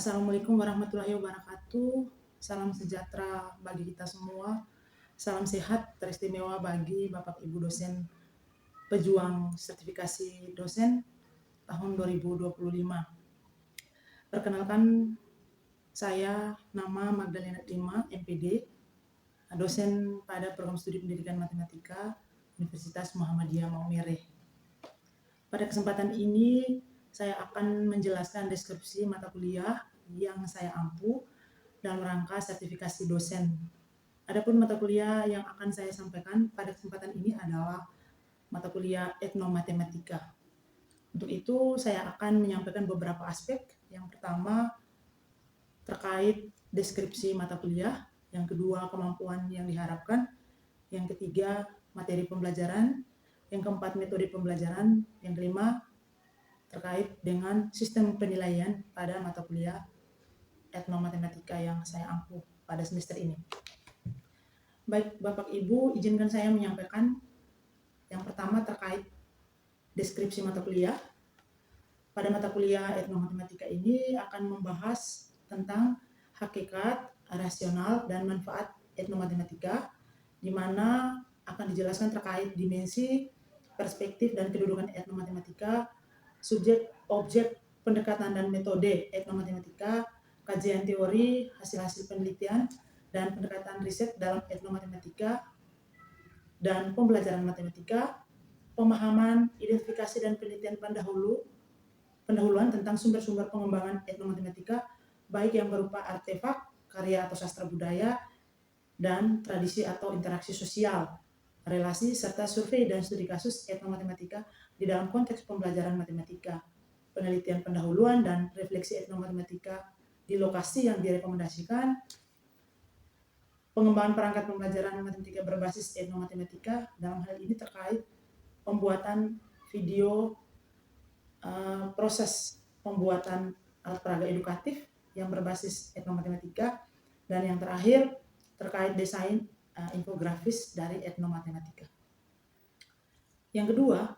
Assalamualaikum warahmatullahi wabarakatuh. Salam sejahtera bagi kita semua. Salam sehat teristimewa bagi Bapak Ibu dosen pejuang sertifikasi dosen tahun 2025. Perkenalkan, saya nama Magdalena Dima, MPD, dosen pada program studi pendidikan matematika Universitas Muhammadiyah Maumere. Pada kesempatan ini, saya akan menjelaskan deskripsi mata kuliah yang saya ampu dalam rangka sertifikasi dosen. Adapun mata kuliah yang akan saya sampaikan pada kesempatan ini adalah mata kuliah etnomatematika. Untuk itu, saya akan menyampaikan beberapa aspek. Yang pertama, terkait deskripsi mata kuliah. Yang kedua, kemampuan yang diharapkan. Yang ketiga, materi pembelajaran. Yang keempat, metode pembelajaran. Yang kelima, terkait dengan sistem penilaian pada mata kuliah etnomatematika yang saya ampu pada semester ini. Baik, Bapak Ibu, izinkan saya menyampaikan yang pertama terkait deskripsi mata kuliah. Pada mata kuliah etnomatematika ini akan membahas tentang hakikat, rasional, dan manfaat etnomatematika, di mana akan dijelaskan terkait dimensi, perspektif, dan kedudukan etnomatematika, subjek, objek, pendekatan dan metode etnomatematika, kajian teori, hasil-hasil penelitian, dan pendekatan riset dalam etnomatematika, dan pembelajaran matematika, pemahaman, identifikasi, dan penelitian pendahuluan tentang sumber-sumber pengembangan etnomatematika, baik yang berupa artefak, karya atau sastra budaya, dan tradisi atau interaksi sosial, relasi, serta survei dan studi kasus etnomatematika di dalam konteks pembelajaran matematika, penelitian pendahuluan dan refleksi etnomatematika di lokasi yang direkomendasikan, pengembangan perangkat pembelajaran matematika berbasis etnomatematika, dalam hal ini terkait pembuatan video, proses pembuatan alat peraga edukatif yang berbasis etnomatematika, dan yang terakhir terkait desain infografis dari etnomatematika. Yang kedua,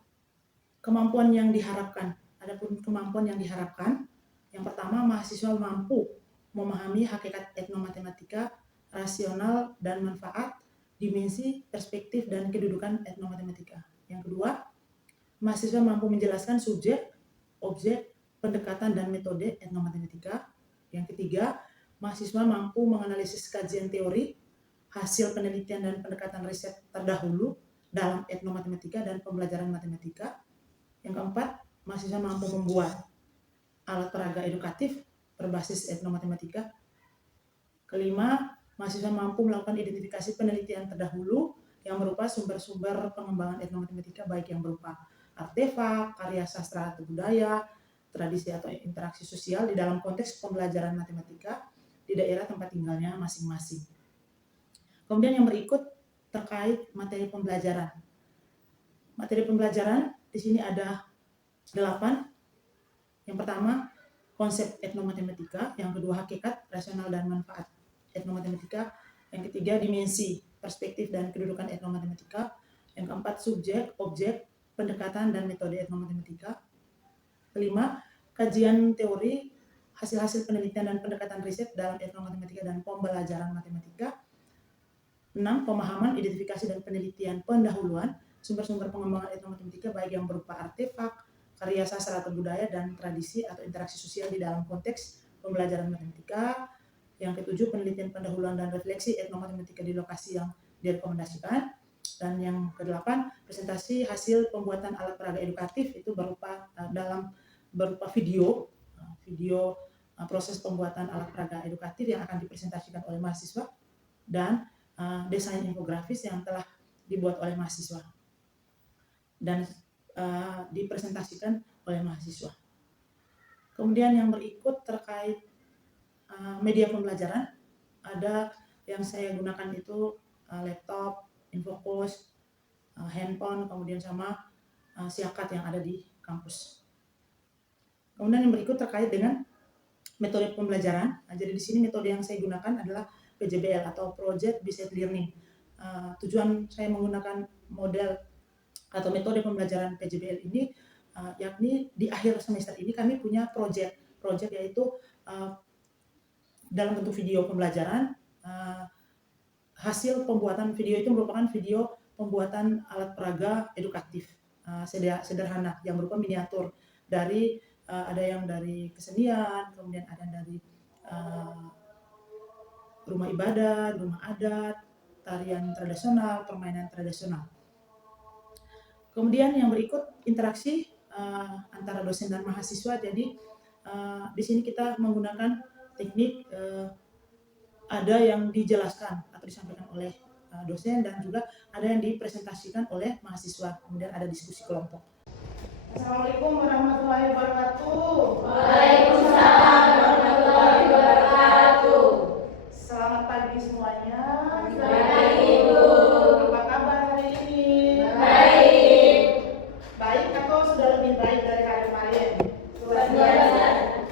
kemampuan yang diharapkan. Adapun kemampuan yang diharapkan, yang pertama, mahasiswa mampu memahami hakikat etnomatematika, rasional dan manfaat, dimensi, perspektif, dan kedudukan etnomatematika. Yang kedua, mahasiswa mampu menjelaskan subjek, objek, pendekatan, dan metode etnomatematika. Yang ketiga, mahasiswa mampu menganalisis kajian teori, hasil penelitian dan pendekatan riset terdahulu dalam etnomatematika dan pembelajaran matematika. Yang keempat, mahasiswa mampu membuat alat peraga edukatif berbasis etnomatematika. Kelima, mahasiswa mampu melakukan identifikasi penelitian terdahulu yang berupa sumber-sumber pengembangan etnomatematika, baik yang berupa artefak, karya sastra atau budaya, tradisi atau interaksi sosial di dalam konteks pembelajaran matematika di daerah tempat tinggalnya masing-masing. Kemudian yang berikut terkait materi pembelajaran. Materi pembelajaran di sini ada 8. Yang pertama, konsep etnomatematika. Yang kedua, hakikat, rasional, dan manfaat etnomatematika. Yang ketiga, dimensi, perspektif, dan kedudukan etnomatematika. Yang keempat, subjek, objek, pendekatan, dan metode etnomatematika. Kelima, kajian teori, hasil-hasil penelitian dan pendekatan riset dalam etnomatematika dan pembelajaran matematika. 6. Pemahaman, identifikasi, dan penelitian pendahuluan sumber-sumber pengembangan etnomatematika, baik yang berupa artefak, karya sastra atau budaya, dan tradisi atau interaksi sosial di dalam konteks pembelajaran matematika. Yang ketujuh, penelitian pendahuluan dan refleksi etnomatematika di lokasi yang direkomendasikan. Dan yang kedelapan, presentasi hasil pembuatan alat peraga edukatif, itu berupa video proses pembuatan alat peraga edukatif yang akan dipresentasikan oleh mahasiswa, dan desain infografis yang telah dibuat oleh mahasiswa dan dipresentasikan oleh mahasiswa. Kemudian yang berikut terkait media pembelajaran, ada yang saya gunakan itu laptop, infocus, handphone, kemudian sama siakat yang ada di kampus. Kemudian yang berikut terkait dengan metode pembelajaran. Jadi di sini metode yang saya gunakan adalah PJBL atau Project Based Learning. Tujuan saya menggunakan model atau metode pembelajaran PJBL ini yakni di akhir semester ini kami punya project yaitu dalam bentuk video pembelajaran. Hasil pembuatan video itu merupakan video pembuatan alat peraga edukatif sederhana yang berupa miniatur dari ada yang dari kesenian, kemudian ada dari rumah ibadat, rumah adat, tarian tradisional, permainan tradisional. Kemudian yang berikut interaksi antara dosen dan mahasiswa. Jadi di sini kita menggunakan teknik ada yang dijelaskan atau disampaikan oleh dosen dan juga ada yang dipresentasikan oleh mahasiswa. Kemudian ada diskusi kelompok. Assalamualaikum warahmatullahi wabarakatuh. Waalaikumsalam warahmatullahi wabarakatuh. Selamat pagi semuanya. Selamat pagi, Ibu. Apa kabar hari ini? Baik. Baik atau sudah lebih baik dari hari kemarin? Luar biasa.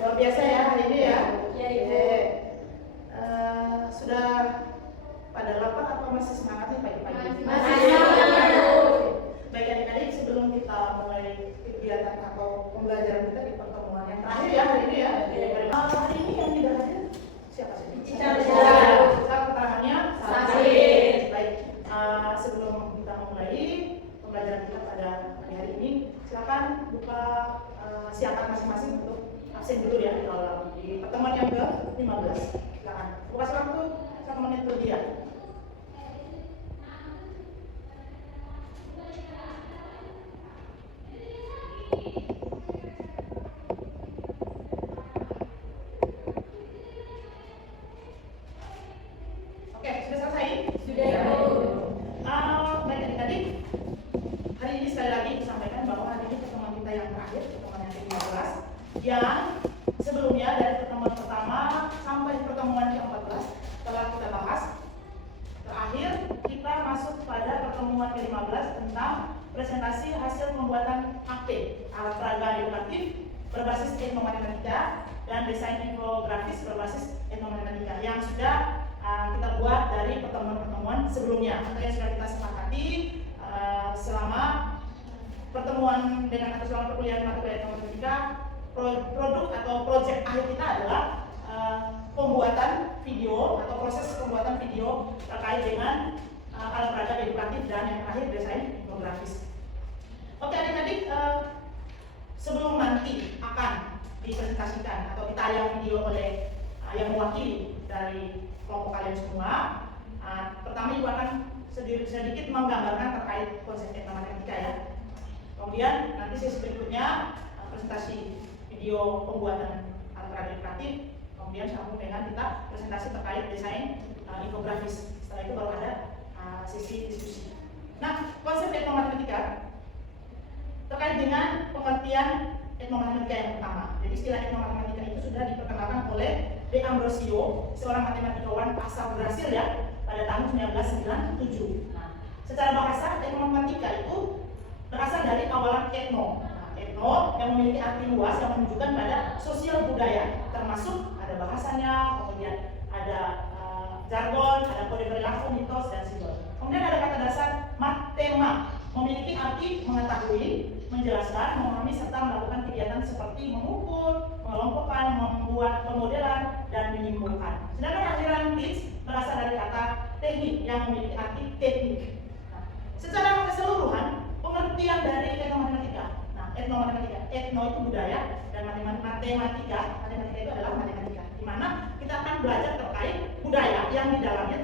Luar biasa ya hari ini ya. Ya, Ibu. Sudah pada lapar atau masih semangat nih pagi-pagi? Masih semangat, Bu. Baik adik-adik, sebelum kita mulai kegiatan atau pembelajaran kita di pertemuan yang terakhir ya hari ini ya. Hari ini yang tidak hadir siapa sih? Cicak. Keterangannya Sakit. Baik, sebelum kita memulai pembelajaran kita pada pagi hari ini, silakan buka siapan masing-masing untuk absen dulu ya kalau di pertemuan yang ke-15. Silakan. Buka waktu 1 menit lebih ya. Oke, sudah selesai? Sudah, Ibu. Baik adik-adik, hari ini sekali lagi disampaikan bahwa hari ini pertemuan kita yang terakhir, pertemuan yang ke-15, yang sebelumnya dari pertemuan pertama sampai pertemuan ke-14 telah kita bahas. Terakhir kita masuk pada pertemuan ke-15 tentang presentasi hasil pembuatan HP alat peraga edukatif berbasis etnomatematika dan desain infografis berbasis etnomatematika yang sudah kita buat dari pertemuan-pertemuan sebelumnya atau yang sudah kita sepakati selama pertemuan dengan atau selama perkuliahan mata kuliah etnomatematika. Produk atau proyek akhir kita adalah pembuatan video atau proses pembuatan video terkait dengan alat peraga edukatif dan yang terakhir desain infografis. Oke adik-adik, sebelum nanti akan dipresentasikan atau ditayang video oleh yang mewakili dari kelompok kalian semua, pertama Ibu akan sedikit menggambarkan terkait konsep etnomatematika ya. Kemudian nanti sesi berikutnya presentasi video pembuatan alat peraga edukatif, kemudian sambung dengan kita presentasi terkait desain infografis. Setelah itu baru ada sesi diskusi. Nah, konsep etnomatematika terkait dengan pengertian etnomatematika yang pertama. Jadi istilah etnomatematika itu sudah diperkenalkan oleh De Ambrosio, seorang matematikawan asal Brasil ya, pada tahun 1997. Nah, secara bahasa etnomatematika itu berasal dari awalan etno. Etno yang memiliki arti luas yang menunjukkan pada sosial budaya, termasuk ada bahasanya, kemudian ada jargon, ada kode perilaku, mitos, dan simbol. Kemudian ada kata dasar matema, memiliki arti mengetahui, menjelaskan, memahami, serta melakukan kegiatan seperti mengukur, mengelompokkan, membuat pemodelan, dan menyimpulkan. Sedangkan akhiran tis berasal dari kata teknik yang memiliki arti teknik. Nah, secara keseluruhan, pengertian dari etnomatematika. Etnomatematika, etno itu budaya dan matematika itu adalah matematika, di mana kita akan belajar terkait budaya yang di dalamnya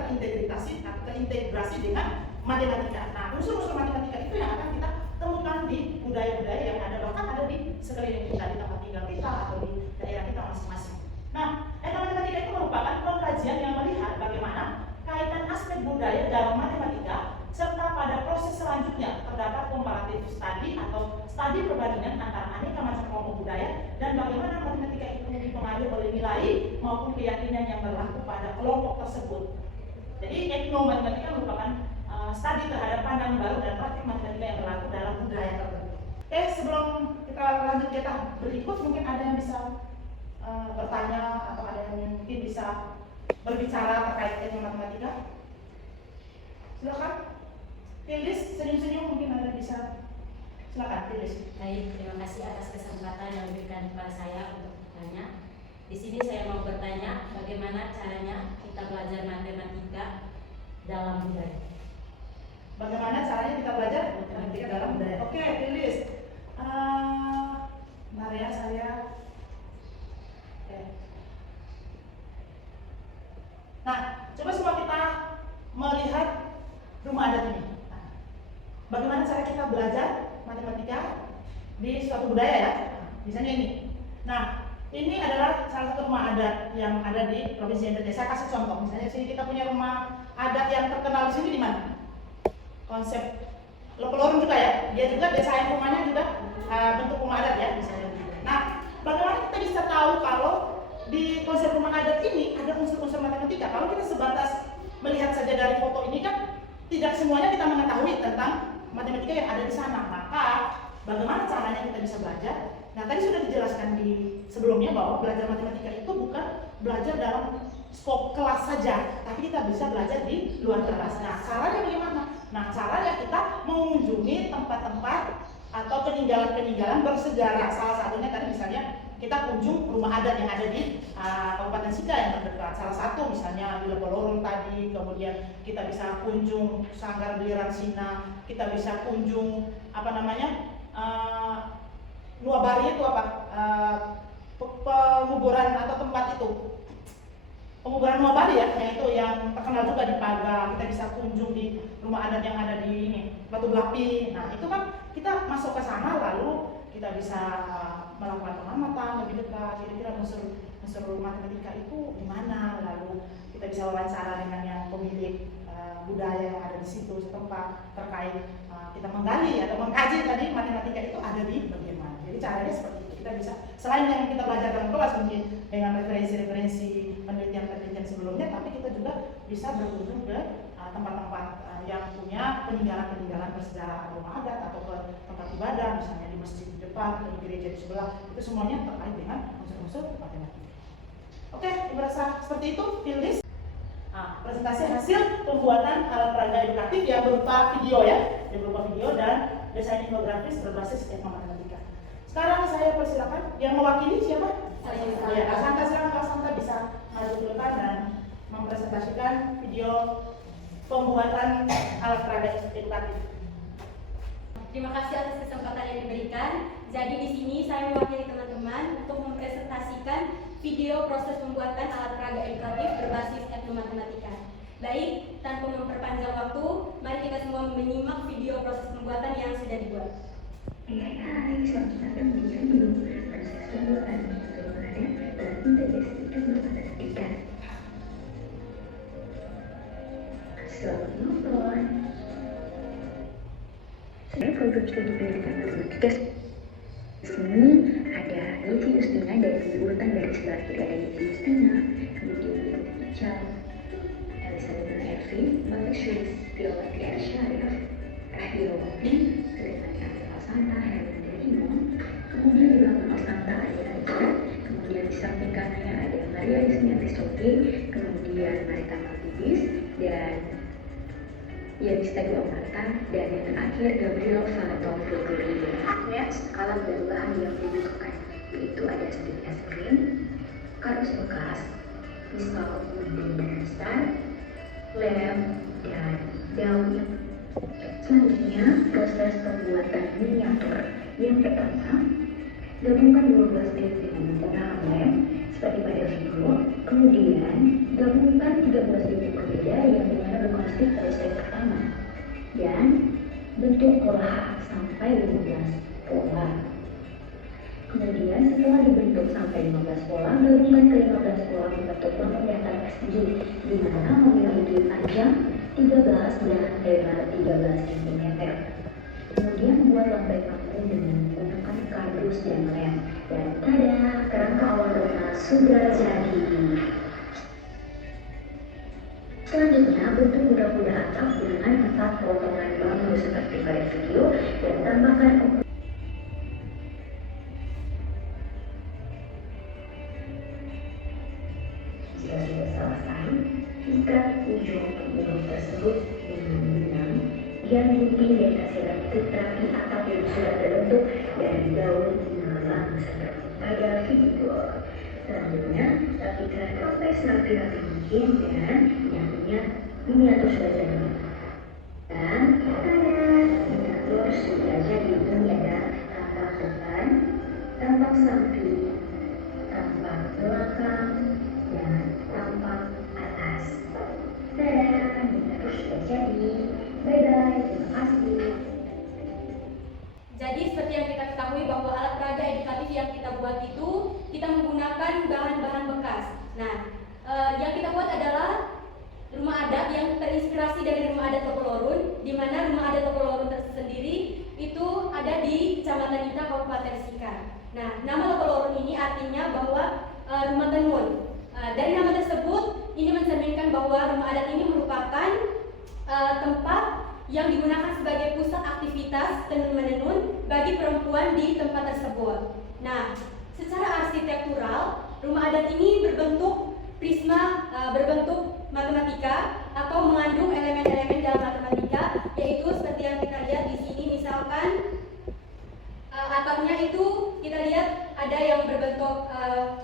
terintegrasi dengan matematika. Nah, unsur-unsur matematika itu yang akan kita temukan di budaya-budaya yang ada, bahkan ada di sekeliling kita, di tempat tinggal kita atau di daerah kita masing-masing. Nah, etnomatematika itu merupakan pengkajian yang melihat bagaimana kaitan aspek budaya dalam matematika serta pada proses selanjutnya terdapat komparatif studi atau studi perbandingan antara aneka macam kelompok budaya dan bagaimana matematika itu dipengaruhi oleh nilai maupun keyakinan yang berlaku pada kelompok tersebut. Jadi etnomatematika merupakan studi terhadap pandangan baru dan praktik matematika yang berlaku dalam budaya tertentu. Oke, sebelum kita lanjut kita berikut, mungkin ada yang bisa bertanya atau ada yang mungkin bisa berbicara terkait etnomatematika. Silakan. Tilis, senyum-senyum, mungkin ada bisa. Silakan, Tilis. Baik, terima kasih atas kesempatan yang diberikan kepada saya untuk bertanya. Di sini saya mau bertanya bagaimana caranya kita belajar matematika dalam budaya. Bagaimana caranya kita belajar matematika dalam budaya? Oke, tulis. Bentar ya saya. Oke. Nah, coba semua kita melihat rumah adat ini. Nah, bagaimana cara kita belajar matematika di suatu budaya ya? Misalnya ini. Nah, ini adalah salah satu rumah adat yang ada di Provinsi NTT. Saya kasih contoh. Misalnya sini kita punya rumah adat yang terkenal di sini di mana? Konsep Lepelorun juga ya. Dia juga desain rumahnya juga bentuk rumah adat ya misalnya. Nah, bagaimana kita bisa tahu kalau di konsep rumah adat ini ada unsur-unsur matematika? Kalau kita sebatas melihat saja dari foto ini kan tidak semuanya kita mengetahui tentang matematika yang ada di sana. Maka bagaimana caranya kita bisa belajar? Nah, tadi sudah dijelaskan di sebelumnya bahwa belajar matematika itu bukan belajar dalam skop kelas saja, tapi kita bisa belajar di luar kelas. Nah, caranya bagaimana? Nah, caranya kita mengunjungi tempat-tempat atau peninggalan-peninggalan bersejarah. Salah satunya tadi misalnya kita kunjung rumah adat yang ada di Kabupaten Sika yang terdekat. Salah satu misalnya di Lepelorun tadi, kemudian kita bisa kunjung Sanggar Beliran Sina, kita bisa kunjung Nuabari itu apa? Penguburan atau tempat itu. Penguburan Nuabari ya, yaitu yang terkenal juga di Paga. Kita bisa kunjung di rumah adat yang ada di ini, Batu Belapi. Nah, itu kan kita masuk ke sana lalu kita bisa melakukan pengamatan lebih dekat, kira-kira unsur matematika itu di mana, lalu kita bisa wawancara dengan yang pemilik budaya yang ada di situ setempat terkait kita menggali atau mengkaji tadi matematika itu ada di bagian mana. Jadi caranya seperti itu. Kita bisa selain yang kita belajar dalam kelas mungkin dengan referensi-referensi penelitian-penelitian sebelumnya, tapi kita juga bisa berkunjung ke tempat-tempat yang punya peninggalan-peninggalan bersejarah rumah adat atau ke tempat ibadah, misalnya di masjid di depan, di gereja di sebelah, itu semuanya terkait dengan unsur-unsur matematika. Oke, merasa seperti itu, Fieldis. Presentasi hasil pembuatan alat peraga edukatif yang berupa video ya, dan desain infografis berbasis etnomatematika. Sekarang saya persilakan yang mewakili siapa? Saya. Ya, Kak Santa, silakan Kak Santa bisa maju ke depan dan mempresentasikan video pembuatan alat peraga edukatif. Terima kasih atas kesempatan yang diberikan. Jadi di sini saya mewakili teman-teman untuk mempresentasikan video proses pembuatan alat peraga edukatif berbasis etnomatematika. Baik, tanpa memperpanjang waktu, mari kita semua menyimak video proses pembuatan yang sudah dibuat. Hai, selamat datang di video proses pembuatan rumah adat dalam integrasi etnomatematika. Selamat menonton. Saya program studi pendidikan matematika. Di sini ada Yeti Justina dari urutan dari sebelah kiri ada Yeti Justina, kemudian Ical, Elizabeth Ervin, Malik Syulis, Piawati Arsyarif, Rahirowati, Sulemani Afif Alsanta, Herman Derimo, kemudian di belakang Alsanta ada Raja, kemudian di samping kanannya ada Maria Lismiati Soke, kemudian Marita Maltidis, dan Yadista Marta, dan yang terakhir Gabriel Fanatom Fulguri. Skala dan bahan yang dibutuhkan yaitu ada stick es krim, kardus bekas, pistol kemudian besar, lem, dan daun. Selanjutnya proses pembuatan miniatur. Yang pertama, gabungkan 12 strip dengan menggunakan lem seperti pada video. Kemudian gabungkan 13 titik berbeda yang dimana berkonsep pada strip pertama dan bentuk pola sampai 15 pola. Kemudian setelah dibentuk sampai 15 pola, gabungkan ke 15 pola membentuk lempeng di atas persegi di mana memiliki panjang 13 dan lebar 13 cm. Kemudian buat lantai kampung dengan menggunakan kardus dan lem. Dan tada, kerangka awal rumah sudah jadi. Selanjutnya, bentuk kuda-kuda atap dengan 4 potongan bambu seperti pada video dan tambahkan jika sudah selesai, ikat ujung pembunuh tersebut dengan benang yang gunting dan kasih rambut rapi atap yang sudah terbentuk dari daun malam seperti pada video. Selanjutnya, lakukan proses rapi-rapi mungkin dan yang punya miniatur sudah jadi. Dan miniatur sudah jadi. Ini ada tampak depan, tampak samping, tampak belakang, dan tampak atas. Dadah, miniatur sudah jadi. Bye-bye, terima kasih. Jadi seperti yang kita ketahui bahwa alat peraga edukatif yang kita buat itu kita menggunakan bahan-bahan bekas. Nah, yang kita buat adalah rumah adat yang terinspirasi dari rumah adat Topolorun, di mana rumah adat Topolorun tersendiri itu ada di Kecamatan Ita, Kabupaten Sika. Nah, nama Topolorun ini artinya bahwa rumah tenun. Dari nama tersebut ini mencerminkan bahwa rumah adat ini merupakan tempat yang digunakan sebagai pusat aktivitas tenun-menenun bagi perempuan di tempat tersebut. Nah, secara arsitektural, rumah adat ini berbentuk prisma, berbentuk matematika atau mengandung elemen-elemen dalam matematika, yaitu seperti yang kita lihat di sini, misalkan atapnya itu kita lihat ada yang berbentuk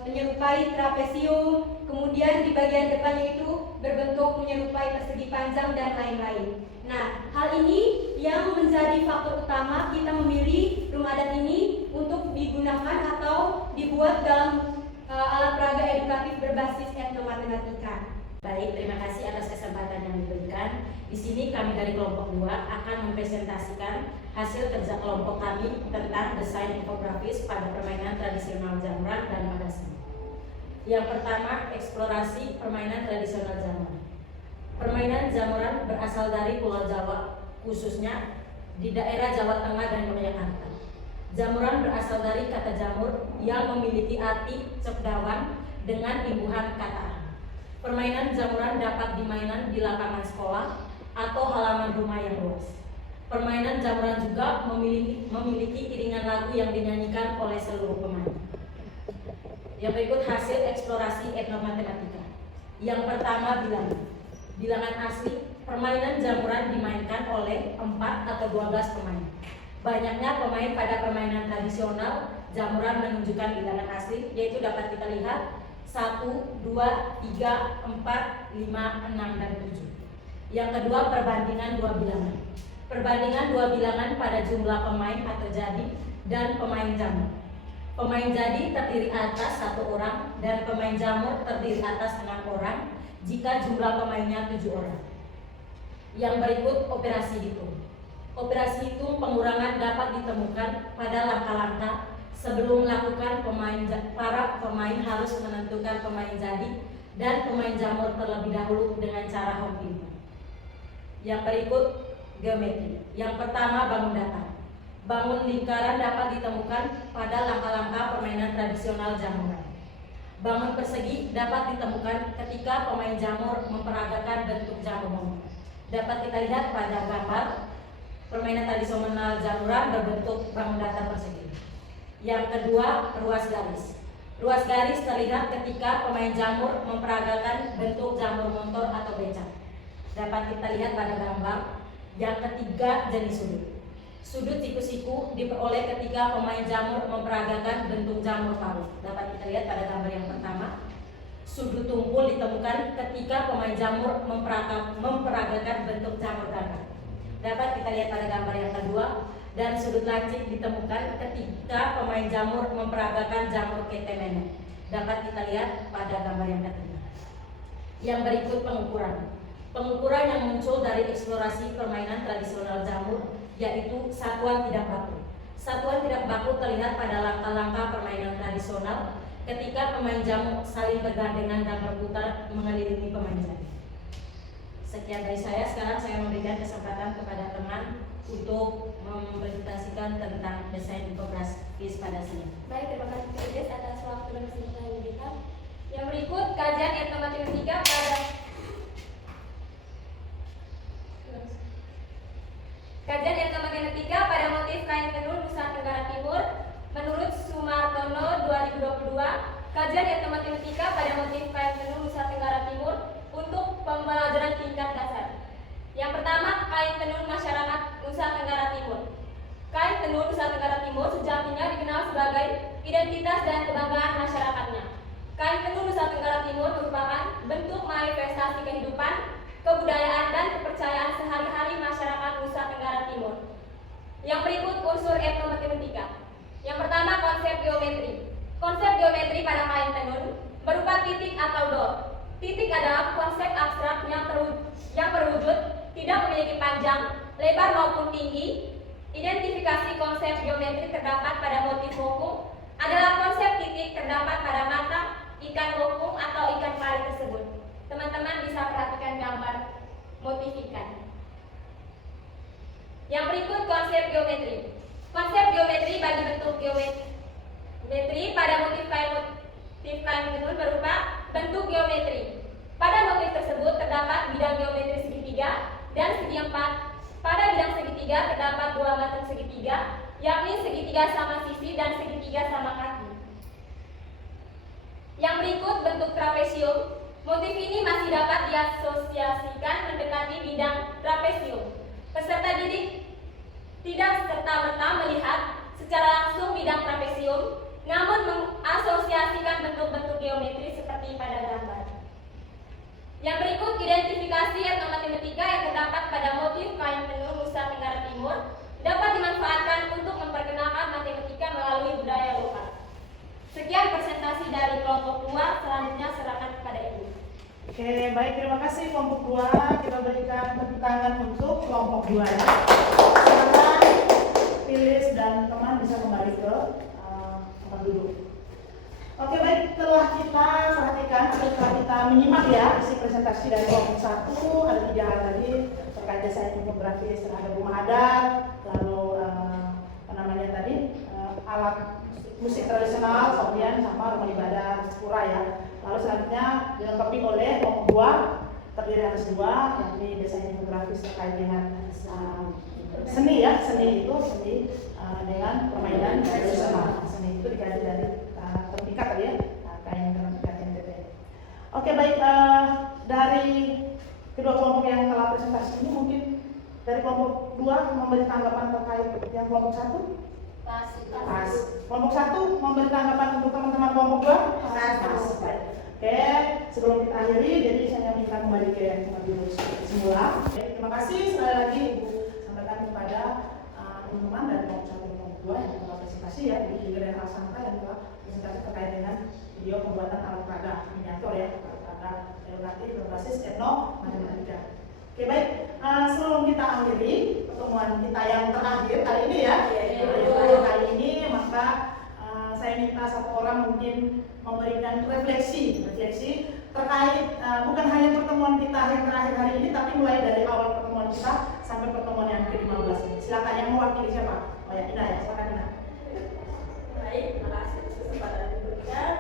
menyerupai trapesium, kemudian di bagian depannya itu berbentuk menyerupai persegi panjang dan lain-lain. Nah, hal ini yang menjadi faktor utama kita memilih rumah adat ini untuk digunakan atau dibuat dalam alat peraga edukatif berbasis etnomatematika. Baik, terima kasih atas kesempatan yang diberikan. Di sini kami dari kelompok 2 akan mempresentasikan hasil kerja kelompok kami tentang desain infografis pada permainan tradisional Jamuran dan Madasani. Yang pertama, eksplorasi permainan tradisional Jamuran. Permainan Jamuran berasal dari Pulau Jawa, khususnya di daerah Jawa Tengah dan Yogyakarta. Jamuran berasal dari kata jamur yang memiliki arti cekdawan dengan imbuhan kata. Permainan jamuran dapat dimainkan di lapangan sekolah atau halaman rumah yang luas. Permainan jamuran juga memiliki iringan lagu yang dinyanyikan oleh seluruh pemain. Yang berikut hasil eksplorasi etnomatematika. Yang pertama, bilangan. Bilangan asli, permainan jamuran dimainkan oleh 4 atau 12 pemain. Banyaknya pemain pada permainan tradisional, jamuran menunjukkan bilangan asli, yaitu dapat kita lihat 1, 2, 3, 4, 5, 6, dan 7. Yang kedua, perbandingan dua bilangan. Perbandingan dua bilangan pada jumlah pemain atau jadi dan pemain jamur. Pemain jadi terdiri atas 1 orang dan pemain jamur terdiri atas 6 orang jika jumlah pemainnya 7 orang. Yang berikut operasi hitung. Operasi hitung pengurangan dapat ditemukan pada langkah-langkah sebelum melakukan para pemain harus menentukan pemain jadi dan pemain jamur terlebih dahulu dengan cara home input. Yang berikut geometri. Yang pertama, bangun datar. Bangun lingkaran dapat ditemukan pada langkah-langkah permainan tradisional jamuran. Bangun persegi dapat ditemukan ketika pemain jamur memperagakan bentuk jamur. Dapat kita lihat pada gambar permainan tradisional jamuran berbentuk bangun datar persegi. Yang kedua, ruas garis. Ruas garis terlihat ketika pemain jamur memperagakan bentuk jamur motor atau becak. Dapat kita lihat pada gambar. Yang ketiga, jenis sudut. Sudut siku-siku diperoleh ketika pemain jamur memperagakan bentuk jamur paruh. Dapat kita lihat pada gambar yang pertama. Sudut tumpul ditemukan ketika pemain jamur memperagakan bentuk jamur gagak. Dapat kita lihat pada gambar yang kedua. Dan sudut lancip ditemukan ketika pemain jamur memperagakan jamur ketemene. Dapat kita lihat pada gambar yang ketiga. Yang berikut pengukuran. Pengukuran yang muncul dari eksplorasi permainan tradisional jamur yaitu satuan tidak baku. Satuan tidak baku terlihat pada langkah-langkah permainan tradisional ketika pemain jamur saling bergandengan dan berputar mengelilingi pemain jadi. Sekian dari saya. Sekarang saya memberikan kesempatan kepada teman untuk mempresentasikan tentang desain infografis pada sini. Baik, terima kasih Kak Des atas waktu dan kesempatan yang diberikan. Yang berikut kajian etnomatematika pada kajian etnomatematika pada motif kain tenun Nusa Tenggara Timur menurut Sumartono 2022. Kajian etnomatematika pada motif kain tenun Nusa Tenggara Timur untuk pembelajaran tingkat dasar. Yang pertama, kain tenun masyarakat Nusa Tenggara Timur. Kain tenun Nusa Tenggara Timur sejatinya dikenal sebagai identitas dan kebanggaan masyarakatnya. Kain tenun Nusa Tenggara Timur merupakan bentuk manifestasi kehidupan, kebudayaan, dan kepercayaan sehari-hari masyarakat Nusa Tenggara Timur. Yang berikut unsur etnomatematika. Yang pertama, konsep geometri. Konsep geometri pada kain tenun berupa titik atau dot. Titik adalah konsep abstrak yang berwujud tidak memiliki panjang, lebar maupun tinggi. Identifikasi konsep geometri terdapat pada motif hukum adalah konsep titik terdapat pada mata ikan hukum atau ikan pari tersebut. Teman-teman bisa perhatikan gambar motif ikan. Yang berikut konsep geometri. Konsep geometri bagi bentuk geometri pada motif kain tenun berupa bentuk geometri. Pada motif tersebut terdapat bidang geometri segitiga dan segi empat. Pada bidang segitiga terdapat dua macam segitiga, yakni segitiga sama sisi dan segitiga sama kaki. Yang berikut bentuk trapesium. Motif ini masih dapat diasosiasikan mendekati bidang trapesium. Peserta didik tidak serta-merta melihat secara langsung bidang trapesium, namun mengasosiasikan bentuk-bentuk geometri seperti pada gambar. Yang berikut identifikasi etnomatematika yang terdapat pada motif kain tenun Nusa Tenggara Timur dapat dimanfaatkan untuk memperkenalkan matematika melalui budaya lokal. Sekian presentasi dari kelompok 2, selanjutnya serahkan kepada Ibu. Oke, baik, terima kasih kelompok 2. Kita berikan tepuk tangan untuk kelompok 2 ya. Silakan Phyllis dan teman bisa kembali ke tempat duduk. Oke, baik, setelah kita perhatikan, setelah kita menyimak ya isi presentasi dari kelompok 1, ada 3 hal tadi terkait desain infografis terhadap rumah adat, lalu alat musik tradisional, kemudian sama rumah ibadah pura ya. Lalu selanjutnya dilengkapi oleh kelompok 2 terdiri atas 2, yakni desain infografis terkait dengan seni ya, seni dengan permainan tradisional. Seni itu dikaji dari terpikat tadi ya, kain dengan pikat NTT. Oke, baik, dari kedua kelompok yang telah presentasi ini mungkin dari kelompok 2 memberi tanggapan terkait yang kelompok 1. Pas. Kelompok 1 memberi tanggapan untuk teman-teman kelompok 2. Pas. Oke, sebelum kita akhiri, jadi saya minta kembali ke tempat duduk semula. Oke, terima kasih sekali lagi Ibu sampaikan kepada teman-teman dari kelompok 1 dan kelompok 2 yang telah presentasi ya, Ibu juga dari Al Santa yang telah presentasi terkait dengan video pembuatan alat peraga miniatur ya, alat peraga edukatif berbasis etnomatematika. Oke, baik, sebelum kita akhiri pertemuan kita yang terakhir kali ini ya, kali ini maka saya minta satu orang mungkin memberikan refleksi terkait bukan hanya pertemuan kita yang terakhir hari ini, tapi mulai dari awal pertemuan kita sampai pertemuan yang ke-15 ini. Silakan yang mewakili siapa? Oh ya, Ina ya, silakan Ina. Baik, terima kasih atas kesempatan yang diberikan.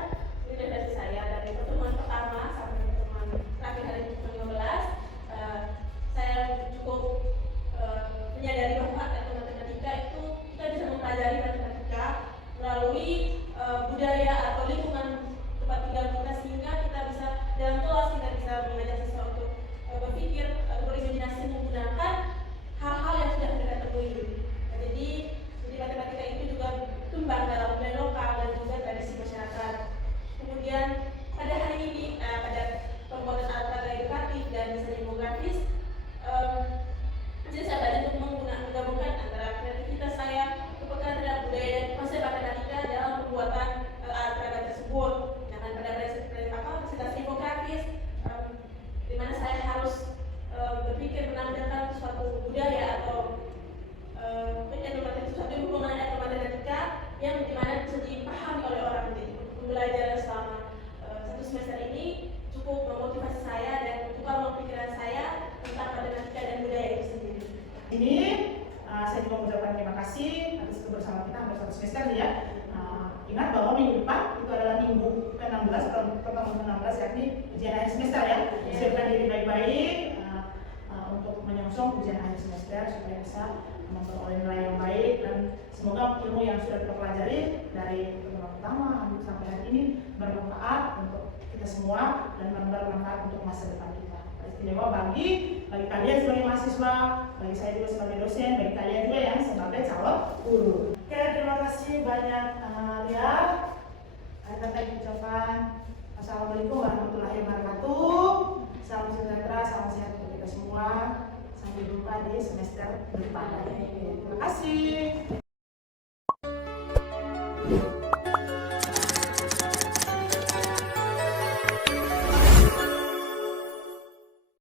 Ini dari saya dari pertemuan pertama sampai pertemuan terakhir hari ke-15. Saya cukup menyadari bahwa matematika itu kita bisa mempelajari matematika melalui budaya atau lingkungan tempat tinggal kita, sehingga kita bisa dalam kelas kita bisa mengajak siswa untuk berpikir atau berimajinasi menggunakan hal-hal yang sudah kita temui. Jadi matematika itu juga tumbang dalam budaya lokal dan juga tradisi masyarakat. Kemudian pada hari ini pada pembuatan alat peraga edukatif dan desain infografis, jadi saya belajar untuk menggabungkan antara kreativitas saya, kepekaan terhadap budaya dan konsep matematika dalam pembuatan alat peraga tersebut. Dengan pada presentasi infografis, di mana saya harus berpikir menampilkan suatu budaya atau suatu hubungan matematika yang dimana bisa dipahami oleh orang. Jadi pembelajaran selama 1 semester ini cukup memotivasi saya dan membuka pikiran saya tentang matematika dan budaya itu sendiri. Ini saya juga mengucapkan terima kasih atas kebersamaan kita hampir 1 semester ya. Ingat bahwa minggu depan itu adalah minggu ke-16, pertemuan ke-16, yakni ujian akhir semester ya. Siapkan diri baik-baik untuk menyongsong ujian akhir semester supaya bisa memperoleh nilai yang baik, dan semoga ilmu yang sudah kita pelajari dari pertemuan pertama sampai hari ini bermanfaat untuk kita semua dan bermanfaat untuk masa depan kita. Istimewa bagi kalian sebagai mahasiswa, bagi saya juga sebagai dosen, bagi kalian juga yang sebagai calon guru. Oke, terima kasih banyak Lia. Ada tadi ucapan berjumpa lagi. Terima kasih.